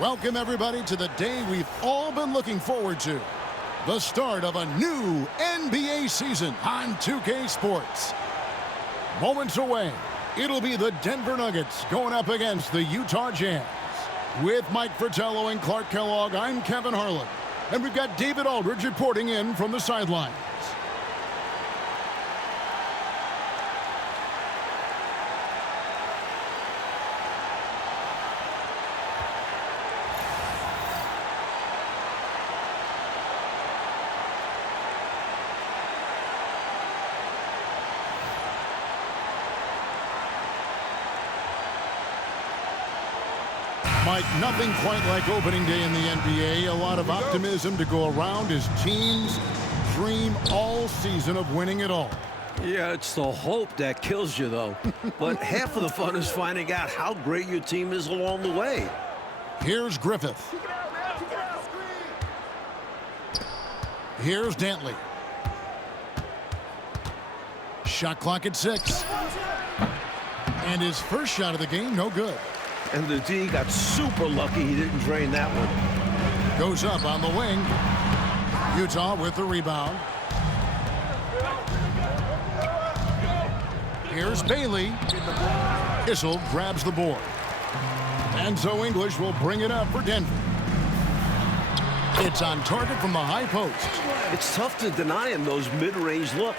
Welcome, everybody, to the day we've all been looking forward to. The start of a new NBA season on 2K Sports. Moments away, it'll be the Denver Nuggets going up against the Utah Jazz. With Mike Fratello and Clark Kellogg, I'm Kevin Harlan. And we've got David Aldridge reporting in from the sidelines. Mike, nothing quite like opening day in the NBA. A lot of optimism to go around as teams dream all season of winning it all. Yeah, it's the hope that kills you, though. But half of the fun is finding out how great your team is along the way. Here's Griffith. Here's Dantley. Shot clock at 6. And his first shot of the game, no good. And the D got super lucky he didn't drain that one. Goes up on the wing. Utah with the rebound. Here's Bailey. Issel grabs the board. And so English will bring it up for Denver. It's on target from the high post. It's tough to deny him those mid-range look.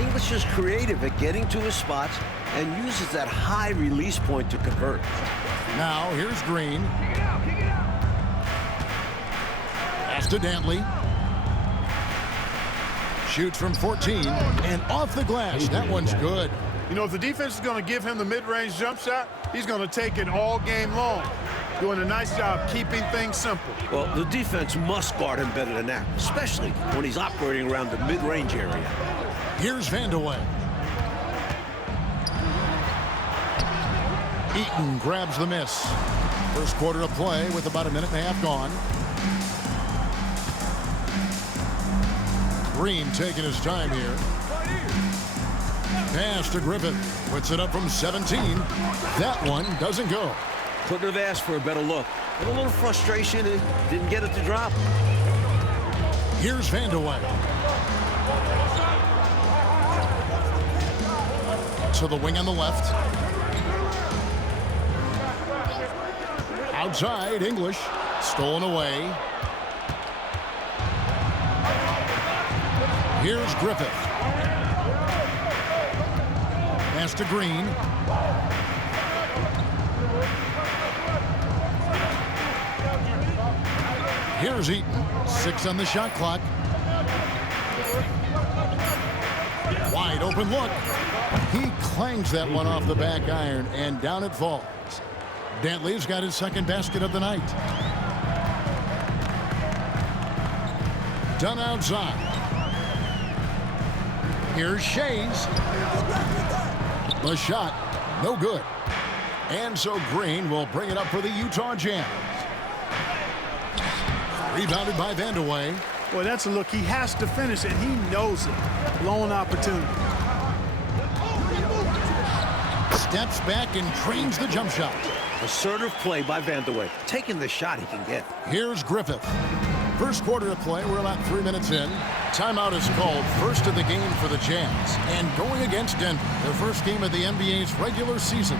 English is creative at getting to his spots and uses that high release point to convert. Now here's Green. Pass to Dantley. Shoots from 14 and off the glass. That one's good. You know, if the defense is going to give him the mid-range jump shot, he's going to take it all game long. Doing a nice job keeping things simple. Well, the defense must guard him better than that, especially when he's operating around the mid-range area. Here's Vandeweghe. Eaton grabs the miss. First quarter of play with about a minute and a half gone. Green taking his time here. Pass to Griffith. Puts it up from 17. That one doesn't go. Couldn't have asked for a better look. With a little frustration and didn't get it to drop. Here's Vandeweghe. To the wing on the left. Outside, English. Stolen away. Here's Griffith. Pass to Green. Here's Eaton. 6 on the shot clock. Wide open look. He clangs that one off the back iron, and down it falls. Dantley's got his second basket of the night. Done outside. Here's Shays. The shot, no good. And so Green will bring it up for the Utah Jazz. Rebounded by Vandeweghe. Boy, that's a look. He has to finish, and he knows it. Blown opportunity. Steps back and trains the jump shot. Assertive play by Vandeweghe, taking the shot he can get. Here's Griffith. First quarter of play, we're about 3 minutes in. Timeout is called, first of the game for the Jazz. And going against Denver, their first game of the NBA's regular season.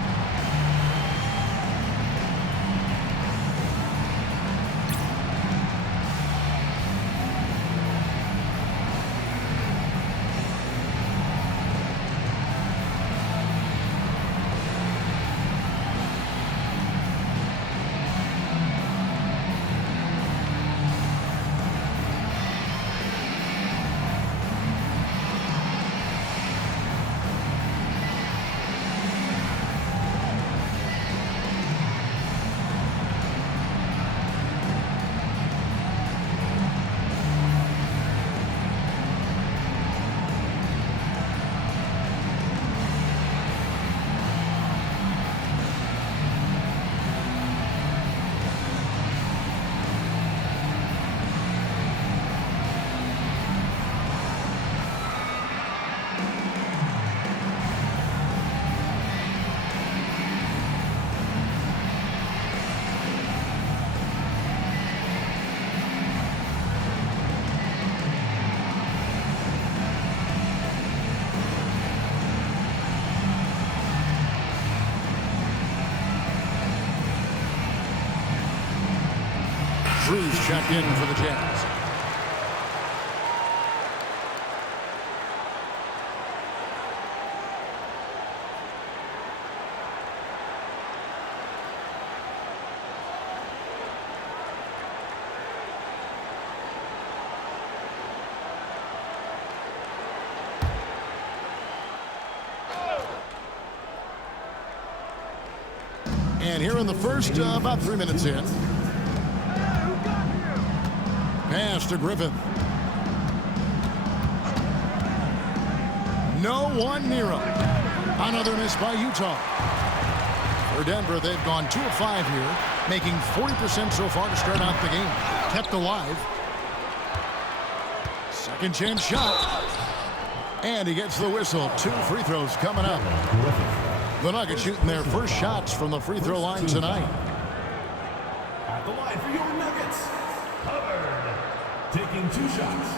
Drew's checked in for the Jazz. And here in the first, about 3 minutes in. Pass to Griffith. No one near him. Another miss by Utah. For Denver, they've gone 2 of 5 here, making 40% so far to start out the game. Kept alive. Second chance shot. And he gets the whistle. 2 free throws coming up. The Nuggets shooting their first shots from the free throw line tonight. At the line for your Nuggets, Hubbard, taking 2 shots.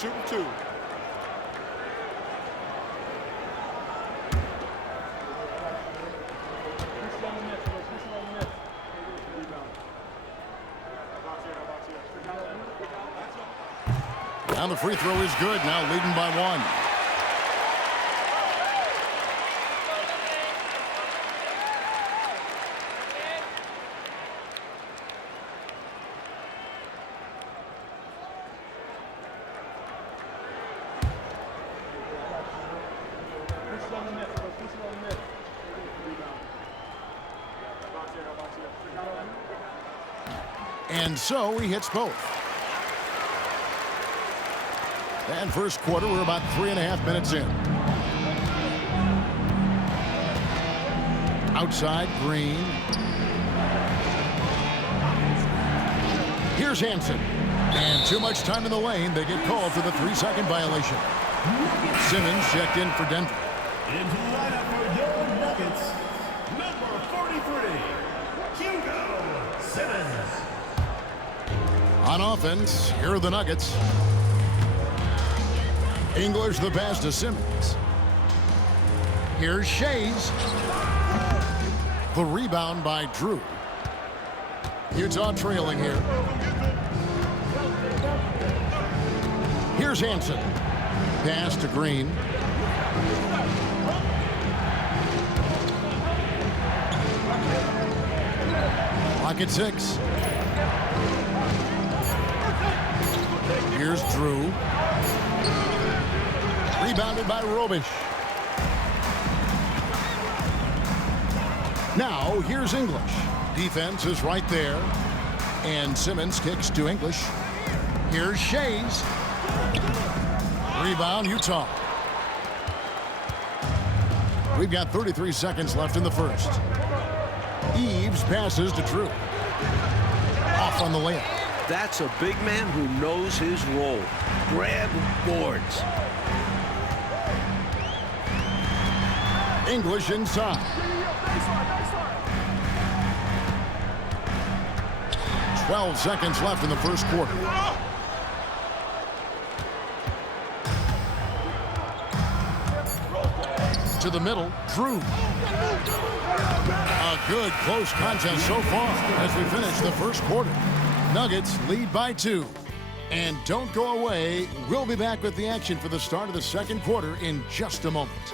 Shooting 2. And the free throw is good, now leading by 1. And so he hits both. And first quarter, we're about 3.5 minutes in. Outside, Green. Here's Hansen. And too much time in the lane. They get called for the 3-second violation. Simmons checked in for Denver. Into the lineup for your Nuggets, number 43, Hugo Simmons. On offense, here are the Nuggets. English the pass to Simmons. Here's Shays. The rebound by Drew. Utah trailing here. Here's Hansen. Pass to Green. Clock at 6. Here's Drew. Rebounded by Robish. Now, here's English. Defense is right there. And Simmons kicks to English. Here's Shays. Rebound, Utah. We've got 33 seconds left in the first. Eves passes to Drew. Off on the layup. That's a big man who knows his role. Grab boards. English inside. 12 seconds left in the first quarter. To the middle, Drew. A good close contest so far as we finish the first quarter. Nuggets lead by 2. And don't go away. We'll be back with the action for the start of the second quarter in just a moment.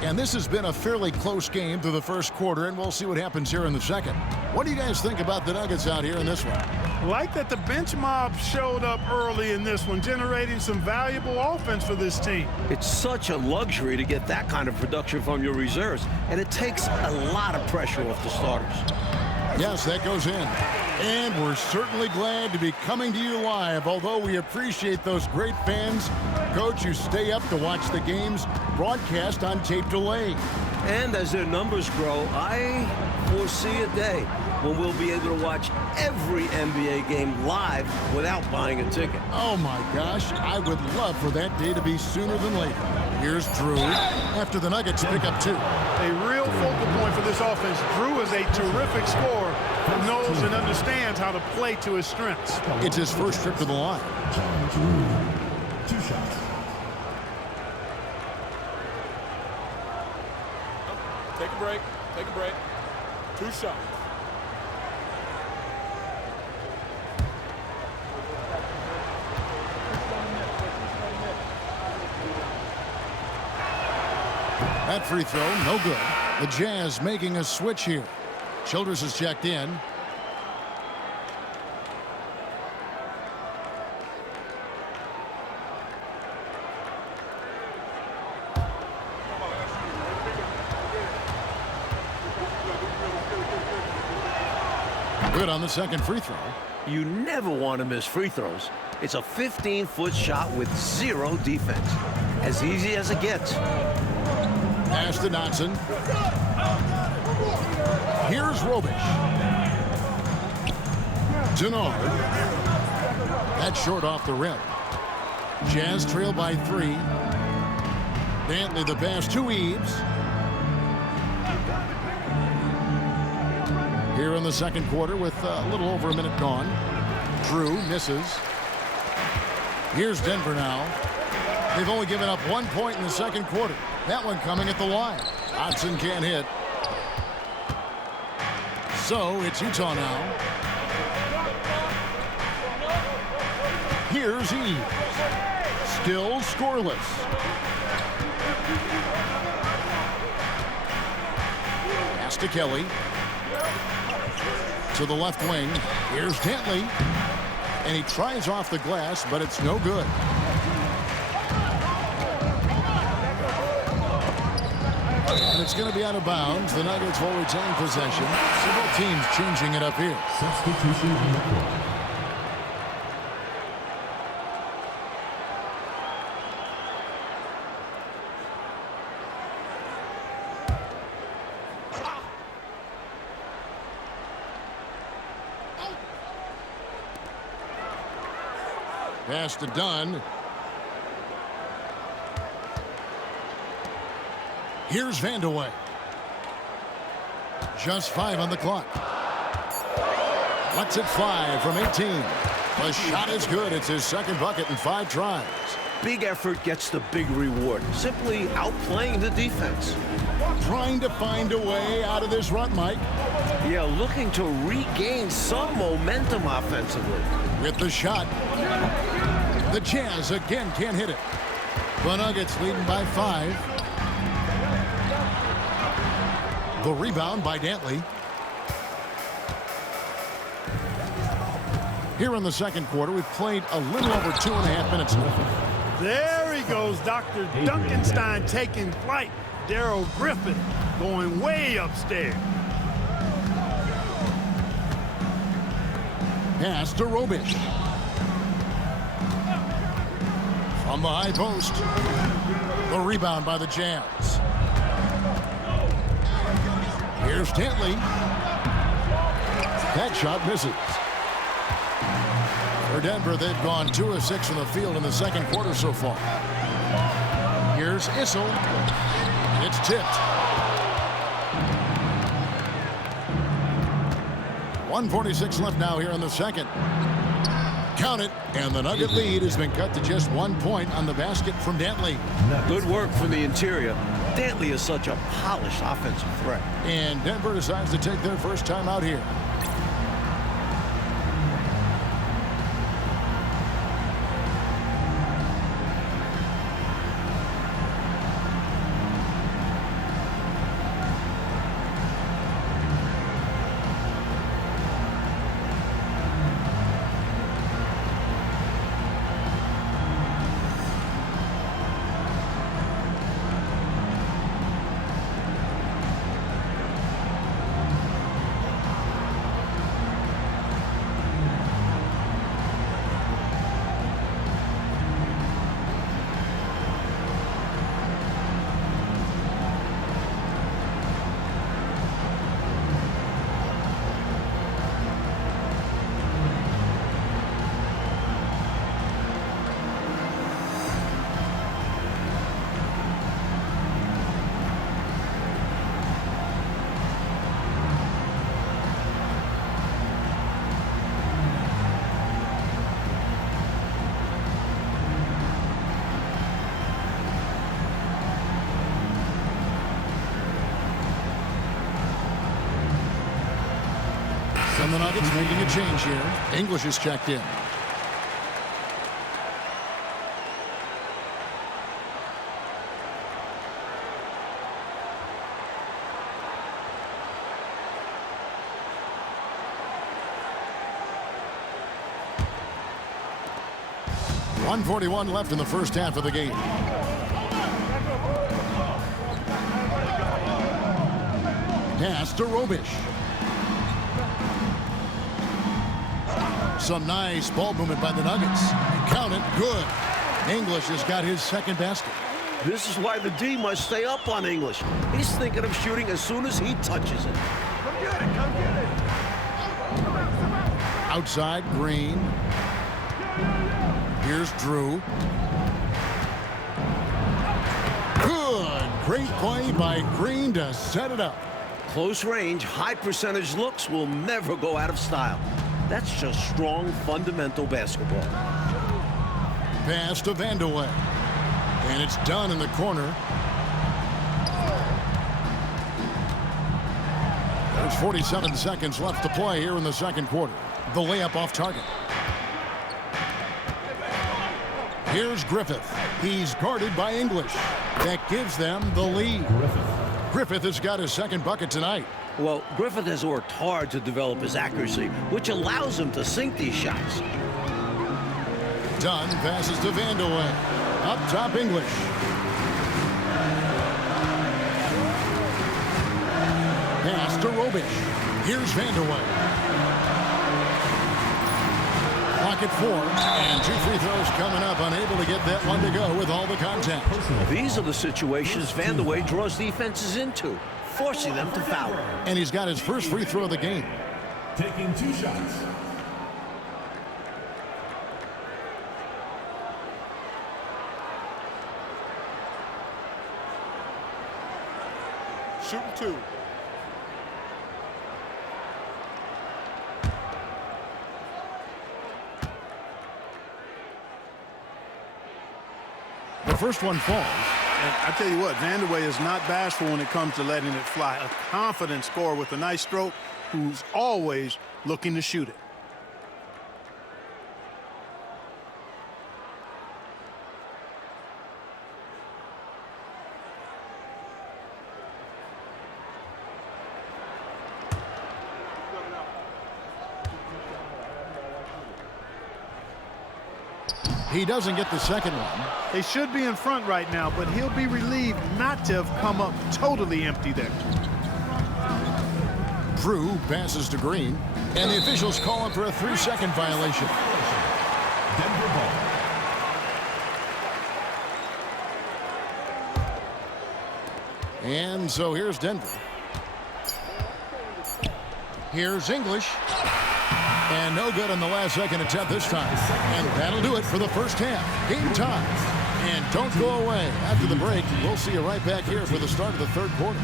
And this has been a fairly close game through the first quarter, and we'll see what happens here in the second. What do you guys think about the Nuggets out here in this one? Like that the bench mob showed up early in this one, generating some valuable offense for this team. It's such a luxury to get that kind of production from your reserves, and it takes a lot of pressure off the starters. Yes, that goes in. And we're certainly glad to be coming to you live, although we appreciate those great fans, Coach, who stay up to watch the games broadcast on tape delay. And as their numbers grow, I foresee a day when we'll be able to watch every NBA game live without buying a ticket. Oh, my gosh. I would love for that day to be sooner than later. Here's Drew after the Nuggets pick up 2. A real focal point for this offense. Drew is a terrific scorer who knows and understands how to play to his strengths. It's his first trip to the line. Drew, 2 shots. Take a break. Take a break. 2 shots. That free throw, no good. The Jazz making a switch here. Childress is checked in. Good on the second free throw. You never want to miss free throws. It's a 15-foot shot with 0 defense. As easy as it gets. Pass to Dotson. Here's Robish. Denard. That's short off the rim. Jazz trail by 3. Dantley the pass to Eves. Here in the second quarter with a little over a minute gone. Drew misses. Here's Denver now. They've only given up 1 point in the second quarter. That one coming at the line. Dotson can't hit. So it's Utah now. Here's Eves. Still scoreless. Pass to Kelly. To the left wing. Here's Dantley. And he tries off the glass, but it's no good. And it's going to be out of bounds. The Nuggets will retain possession. So both teams changing it up here. Substitution on the court. Pass to Dunn. Here's Vandeweghe. Just 5 on the clock. Lets it fly from 18. The shot is good. It's his second bucket in 5 tries. Big effort gets the big reward. Simply outplaying the defense. Trying to find a way out of this rut, Mike. Yeah, looking to regain some momentum offensively. With the shot. The Jazz again can't hit it. The Nuggets leading by 5. The rebound by Dantley. Here in the second quarter, we've played a little over 2.5 minutes now. There he goes, Dr. Duncanstein taking flight. Darrell Griffin going way upstairs. Pass to Robish. From the high post. The rebound by the Jazz. Here's Dantley. That shot misses. For Denver, they've gone 2 of 6 from the field in the second quarter so far. Here's Issel. It's tipped. 1:46 left now here in the second. Count it, and the Nugget lead has been cut to just 1 point on the basket from Dantley. Good work from the interior. Dantley is such a polished offensive threat. And Denver decides to take their first time out here. From the Nuggets making a change here. English is checked in. .141 left in the first half of the game. Pass to Robish. Some nice ball movement by the Nuggets. Count it, good. English has got his second basket. This is why the D must stay up on English. He's thinking of shooting as soon as he touches it. Come get it, come get it. Outside, Green. Here's Drew. Good. Great play by Green to set it up. Close range, high percentage looks will never go out of style. That's just strong, fundamental basketball. Pass to Vandeweghe. And it's done in the corner. There's 47 seconds left to play here in the second quarter. The layup off target. Here's Griffith. He's guarded by English. That gives them the lead. Griffith has got his second bucket tonight. Well, Griffith has worked hard to develop his accuracy, which allows him to sink these shots. Dunn passes to Vandeweghe. Up top, English. Pass to Robish. Here's Vandeweghe. Clock at 4, and 2 free throws coming up. Unable to get that one to go with all the contact. These are the situations Vandeweghe draws defenses into, forcing them to foul. And he's got his first free throw of the game. Taking 2 shots. Shooting 2. The first one falls. And I tell you what, Vandeweghe is not bashful when it comes to letting it fly. A confident scorer with a nice stroke who's always looking to shoot it. He doesn't get the second one. They should be in front right now, but he'll be relieved not to have come up totally empty there. Drew passes to Green, and the officials call him for a 3-second violation. Denver ball. And so here's Denver. Here's English. And no good on the last second attempt this time. And that'll do it for the first half. Game time. And don't go away. After the break, we'll see you right back here for the start of the third quarter.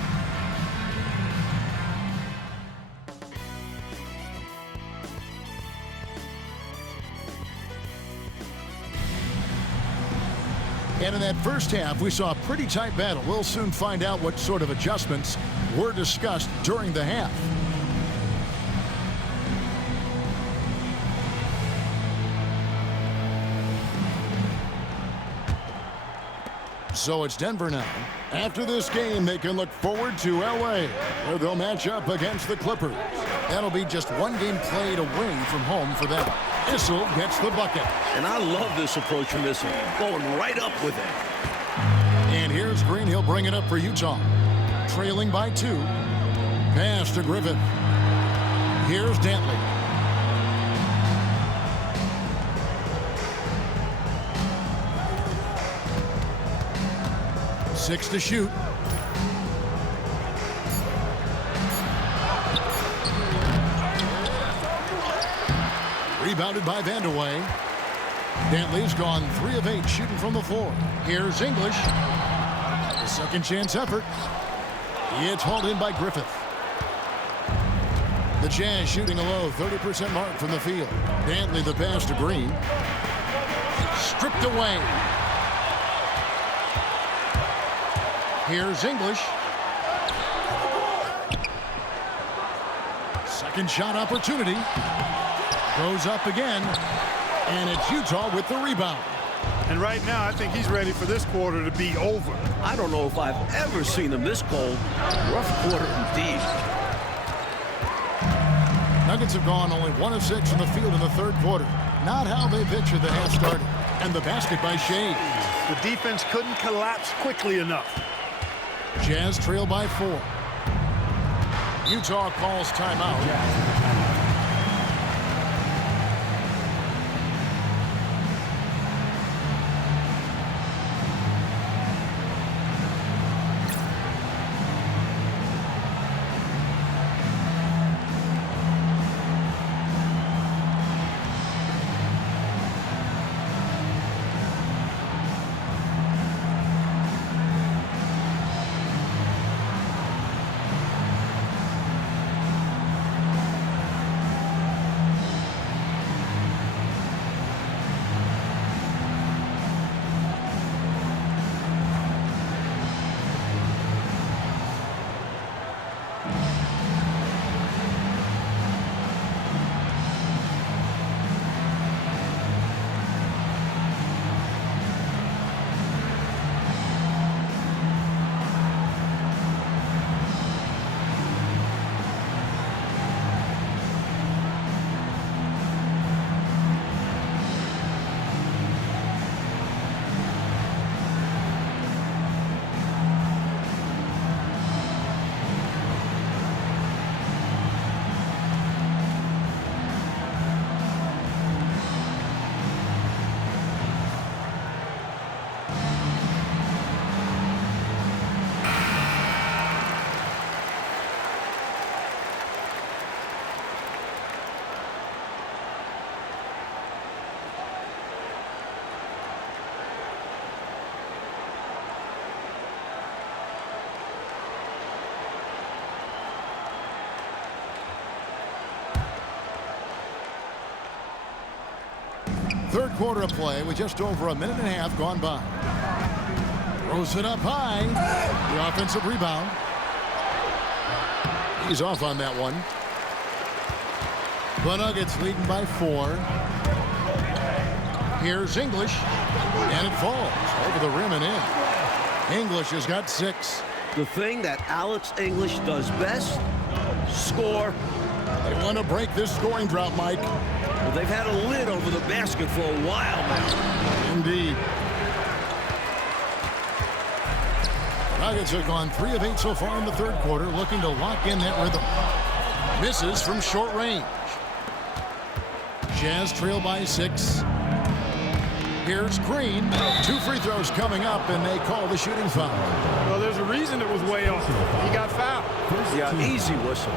And in that first half, we saw a pretty tight battle. We'll soon find out what sort of adjustments were discussed during the half. So it's Denver now. After this game, they can look forward to L.A., where they'll match up against the Clippers. That'll be just one game played away from home for them. Issel gets the bucket. And I love this approach from Issel, going right up with it. And here's Green. He'll bring it up for Utah. Trailing by 2. Pass to Griffith. Here's Dantley. Six to shoot. Rebounded by Vandeweghe. Dantley's gone 3 of 8 shooting from the floor. Here's English. The second chance effort. It's hauled in by Griffith. The Jazz shooting a low 30% mark from the field. Dantley the pass to Green. Stripped away. Here's English. Second shot opportunity. Goes up again. And it's Utah with the rebound. And right now, I think he's ready for this quarter to be over. I don't know if I've ever seen him this cold. Rough quarter indeed. Nuggets have gone only 1 of 6 in the field in the third quarter. Not how they pictured the half started. And the basket by Shea. The defense couldn't collapse quickly enough. Jazz trail by 4. Utah calls timeout. Third quarter of play with just over a minute and a half gone by. Throws it up high. The offensive rebound. He's off on that one. The Nuggets leading by 4. Here's English. And it falls over the rim and in. English has got 6. The thing that Alex English does best, score. They want to break this scoring drought, Mike. Well, they've had a lid over the basket for a while now. Indeed. The Nuggets have gone 3 of 8 so far in the third quarter, looking to lock in that rhythm. Misses from short range. Jazz trail by 6. Here's Green. 2 free throws coming up, and they call the shooting foul. Well, there's a reason it was way off. He got fouled. Yeah, easy whistle.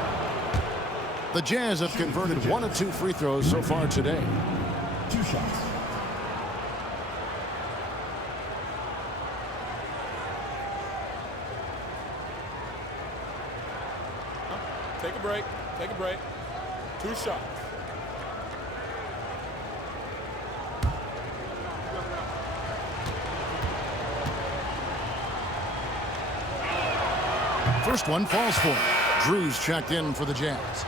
The Jazz have converted 1 of 2 free throws so far today. 2 shots. Take a break. Take a break. 2 shots. First one falls for him. Drew's checked in for the Jazz.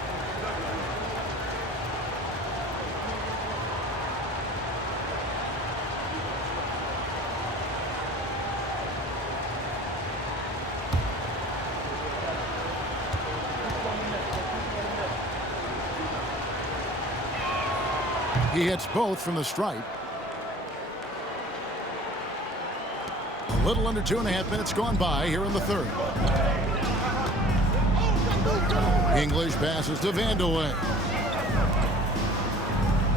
He hits both from the stripe. A little under 2.5 minutes gone by here in the third. English passes to Vandeweghe.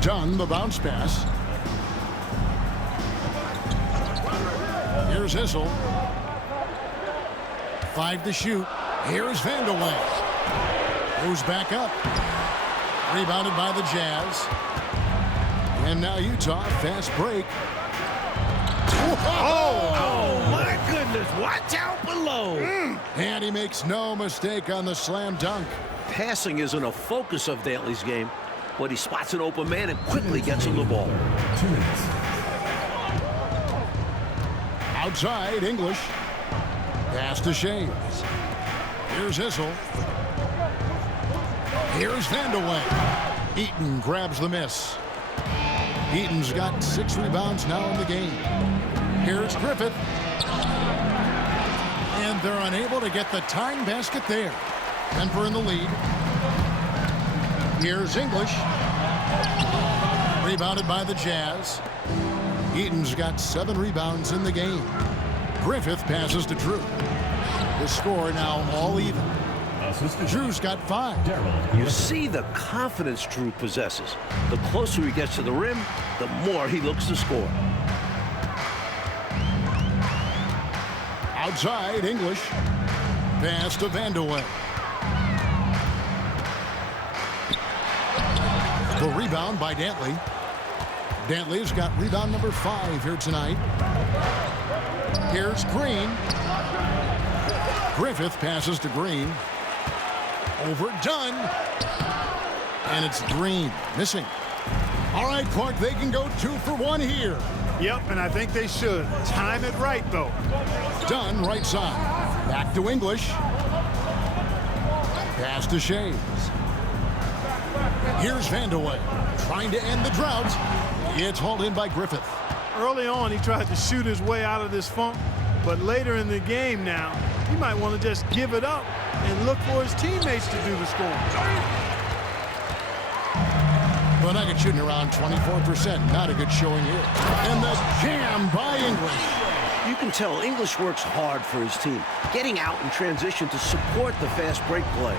Dunn, the bounce pass. Here's Issel. 5 to shoot. Here's Vandeweghe. Goes back up. Rebounded by the Jazz. And now Utah, fast break. Oh, my goodness. Watch out below. And he makes no mistake on the slam dunk. Passing isn't a focus of Daly's game, but he spots an open man and quickly gets him the ball. 2 minutes. Outside, English. Pass to Shaves. Here's Issel. Here's Vandeweghe. Eaton grabs the miss. Eaton's got 6 rebounds now in the game. Here's Griffith. And they're unable to get the tying basket there. Denver in the lead. Here's English. Rebounded by the Jazz. Eaton's got 7 rebounds in the game. Griffith passes to Drew. The score now all even. Drew's got 5. You see the confidence Drew possesses. The closer he gets to the rim, the more he looks to score. Outside, English. Pass to Vandeweghe. The rebound by Dantley. Dantley's got rebound number 5 here tonight. Here's Green. Griffith passes to Green. Overdone. And it's Green missing. All right, Clark, they can go 2 for 1 here. Yep, and I think they should. Time it right, though. Dunn right side. Back to English. Pass to Shays. Here's Vandeweghe trying to end the drought. It's hauled in by Griffith. Early on, he tried to shoot his way out of this funk, but later in the game now, he might want to just give it up and look for his teammates to do the scoring. The Nuggets shooting around 24%. Not a good showing here. And the jam by English. You can tell English works hard for his team, getting out in transition to support the fast break play.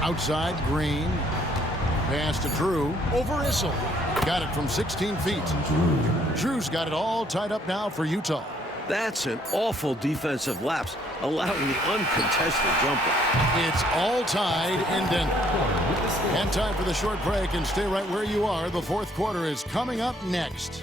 Outside, Green. Pass to Drew. Over Issel. Got it from 16 feet. Drew's got it all tied up now for Utah. That's an awful defensive lapse, allowing the uncontested jumper. It's all tied in Denver. And time for the short break, and stay right where you are. The fourth quarter is coming up next.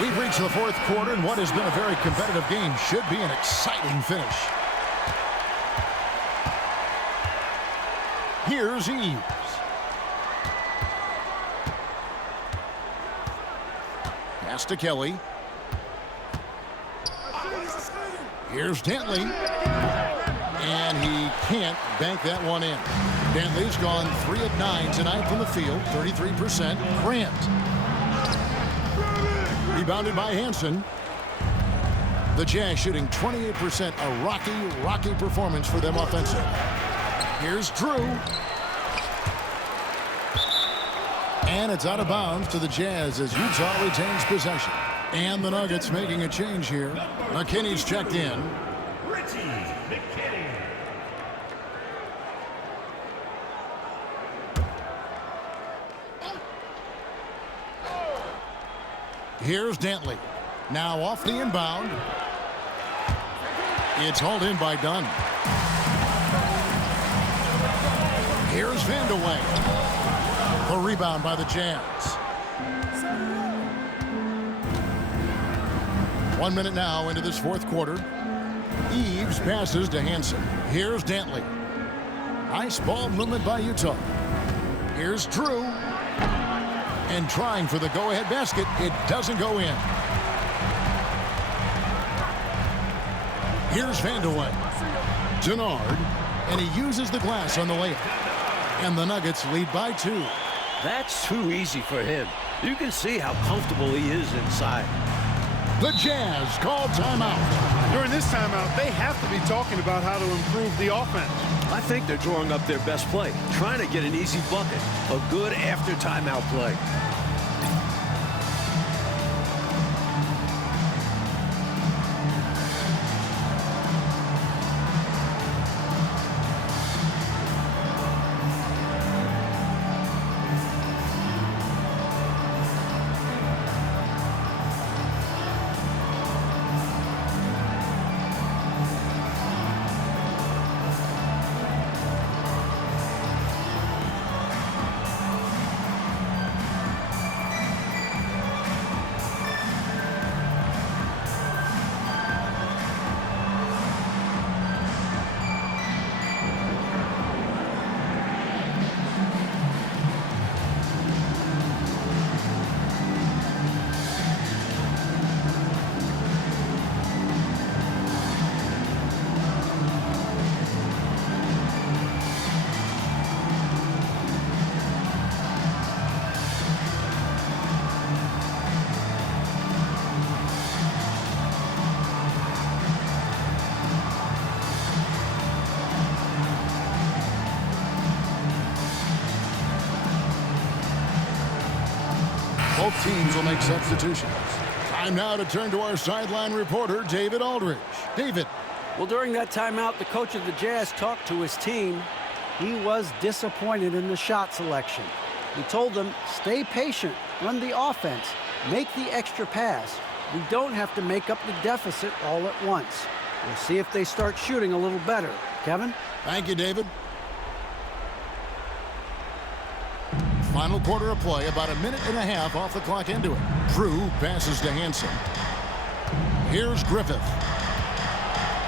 We've reached the fourth quarter, and what has been a very competitive game should be an exciting finish. Here's Eves. Pass to Kelly. Here's Dantley. And he can't bank that one in. Dantley's gone 3 of 9 tonight from the field, 33%. Grant. Rebounded by Hansen. The Jazz shooting 28%. A rocky performance for them offensively. Here's Drew. And it's out of bounds to the Jazz as Utah retains possession. And the Nuggets making a change here. McKinney's checked in. Here's Dantley. Now off the inbound. It's hauled in by Dunn. Here's Vandeweghe. A rebound by the Jazz. 1 minute now into this fourth quarter. Eves passes to Hansen. Here's Dantley. Nice ball movement by Utah. Here's Drew. And trying for the go-ahead basket. It doesn't go in. Here's Vandeweghe. Denard. And he uses the glass on the layup. And the Nuggets lead by 2. That's too easy for him. You can see how comfortable he is inside. The Jazz call timeout. During this timeout, they have to be talking about how to improve the offense. I think they're drawing up their best play, trying to get an easy bucket. A good after timeout play. Both teams will make substitutions. Time now to turn to our sideline reporter, David Aldridge. David. Well, during that timeout, the coach of the Jazz talked to his team. He was disappointed in the shot selection. He told them, stay patient, run the offense, make the extra pass. We don't have to make up the deficit all at once. We'll see if they start shooting a little better. Kevin? Thank you, David. Final quarter of play, about a minute and a half off the clock into it. Drew passes to Hansen. Here's Griffith.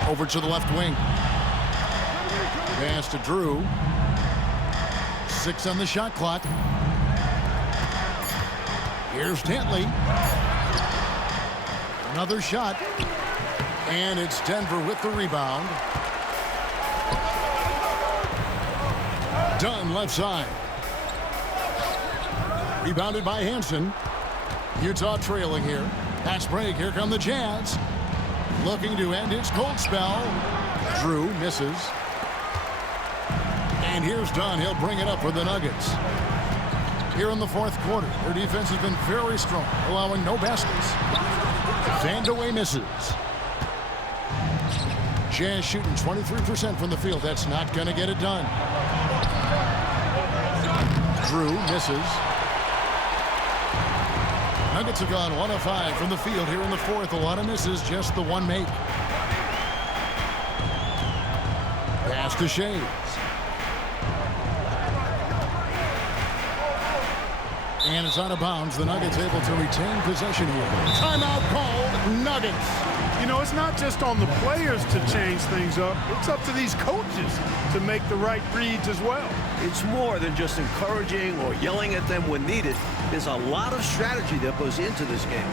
Over to the left wing. Pass to Drew. 6 on the shot clock. Here's Dantley. Another shot. And it's Denver with the rebound. Dunn left side. Rebounded by Hansen. Utah trailing here. Pass break. Here come the Jazz. Looking to end his cold spell. Drew misses. And here's Dunn. He'll bring it up for the Nuggets. Here in the fourth quarter, their defense has been very strong, allowing no baskets. Vandaway misses. Jazz shooting 23% from the field. That's not going to get it done. Drew misses. Nuggets have gone 1 of 5 from the field here in the fourth. A lot of misses, just the one make. Pass to Shades. And it's out of bounds. The Nuggets able to retain possession here. Timeout called, Nuggets. You know, it's not just on the players to change things up. It's up to these coaches to make the right reads as well. It's more than just encouraging or yelling at them when needed. There's a lot of strategy that goes into this game.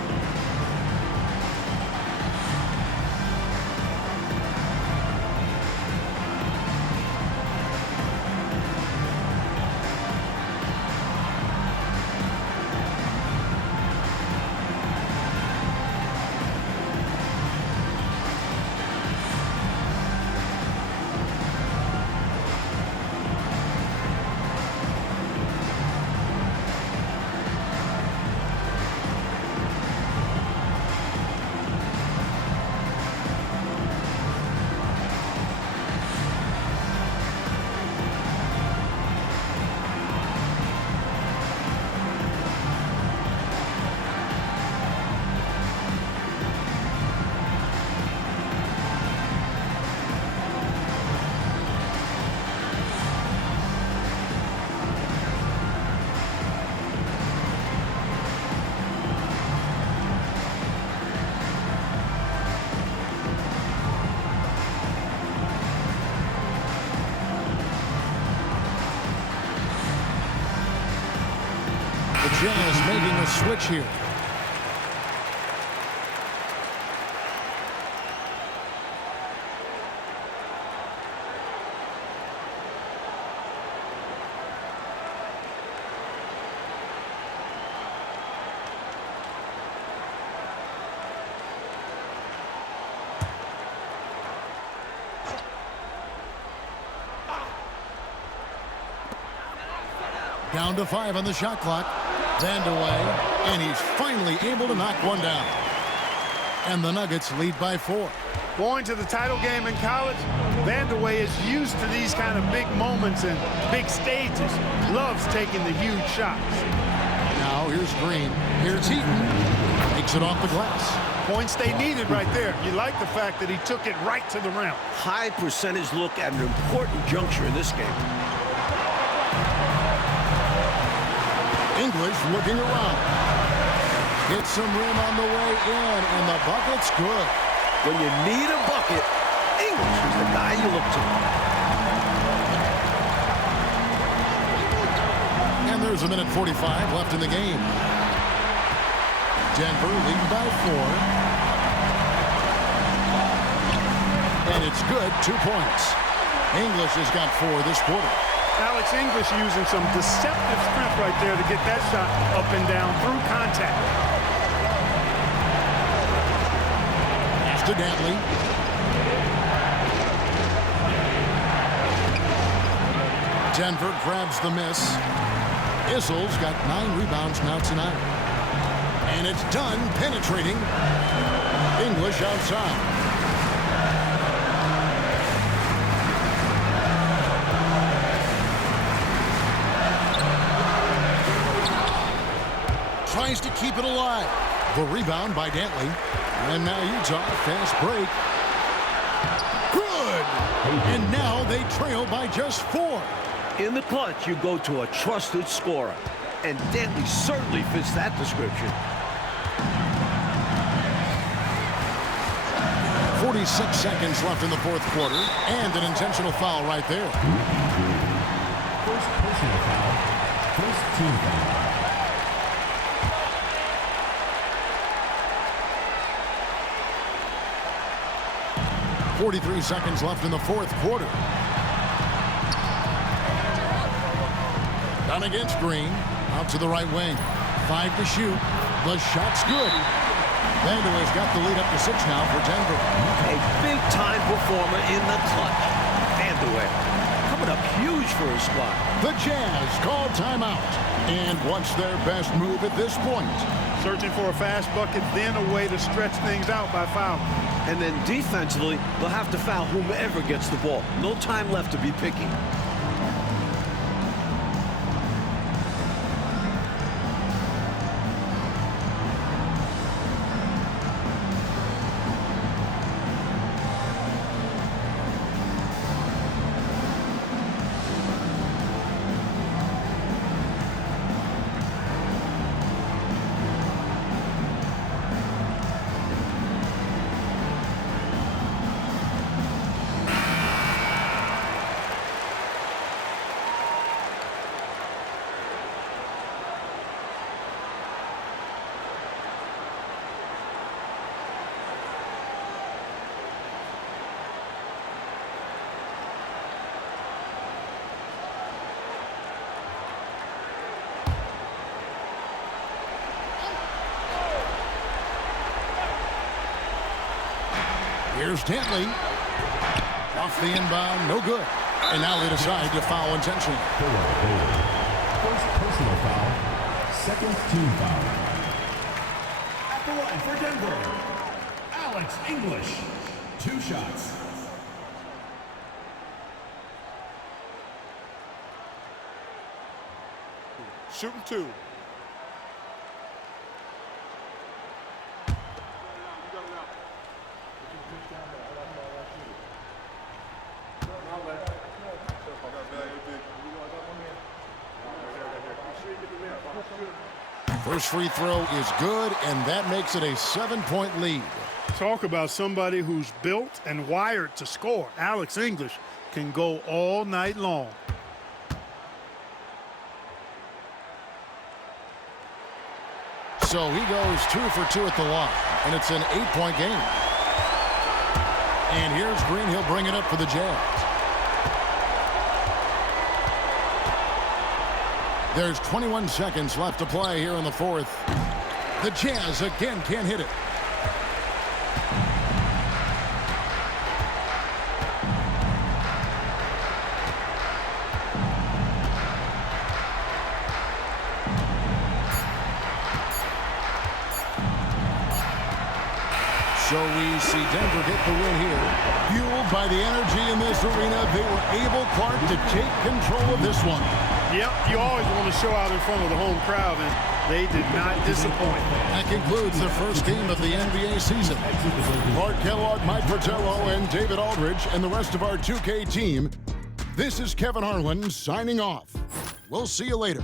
Jazz making a switch here. Down to 5 on the shot clock. Vandaway, and he's finally able to knock one down. And the Nuggets lead by 4. Going to the title game in college, Vandaway is used to these kind of big moments and big stages. Loves taking the huge shots. Now here's Green. Here's Heaton. Takes it off the glass. Points they needed right there. You like the fact that he took it right to the rim. High percentage look at an important juncture in this game. English looking around. Hits some rim on the way in, and the bucket's good. When you need a bucket, English is the guy you look to. And there's a minute 45 left in the game. Denver leading by 4. And it's good, 2 points. English has got 4 this quarter. Alex English using some deceptive strength right there to get that shot up and down through contact. Pass to Dantley. Denver grabs the miss. Issel's got 9 rebounds now tonight. And it's done penetrating. English outside. Tries to keep it alive. The rebound by Dantley. And now Utah, fast break. Good! And now they trail by just 4. In the clutch, you go to a trusted scorer. And Dantley certainly fits that description. 46 seconds left in the fourth quarter. And an intentional foul right there. First personal foul. First team foul. 43 seconds left in the fourth quarter. Done against Green. Out to the right wing. 5 to shoot. The shot's good. Vanderweer's got the lead up to 6 now for Denver. A big-time performer in the clutch. Vanderweer coming up huge for his squad. The Jazz call timeout. And what's their best move at this point? Searching for a fast bucket, then a way to stretch things out by fouling. And then defensively, they'll have to foul whomever gets the ball. No time left to be picky. Here's Dantley. Off the inbound, no good. And now they decide to foul intentionally. First personal foul. Second team foul. At the line for Denver, Alex English. 2 shots. Shooting 2. First free throw is good, and that makes it a 7-point lead. Talk about somebody who's built and wired to score. Alex English can go all night long. So he goes 2 for 2 at the line, and it's an 8-point game. And here's Green. He'll bring it up for the Jazz. There's 21 seconds left to play here in the fourth. The Jazz again can't hit it. So we see Denver get the win here. Fueled by the energy in this arena, they were able, Clark, to take control of this one. Yep, you always want to show out in front of the home crowd, and they did not disappoint. That concludes the first game of the NBA season. Clark Kellogg, Mike Fratello, and David Aldridge, and the rest of our 2K team. This is Kevin Harlan signing off. We'll see you later.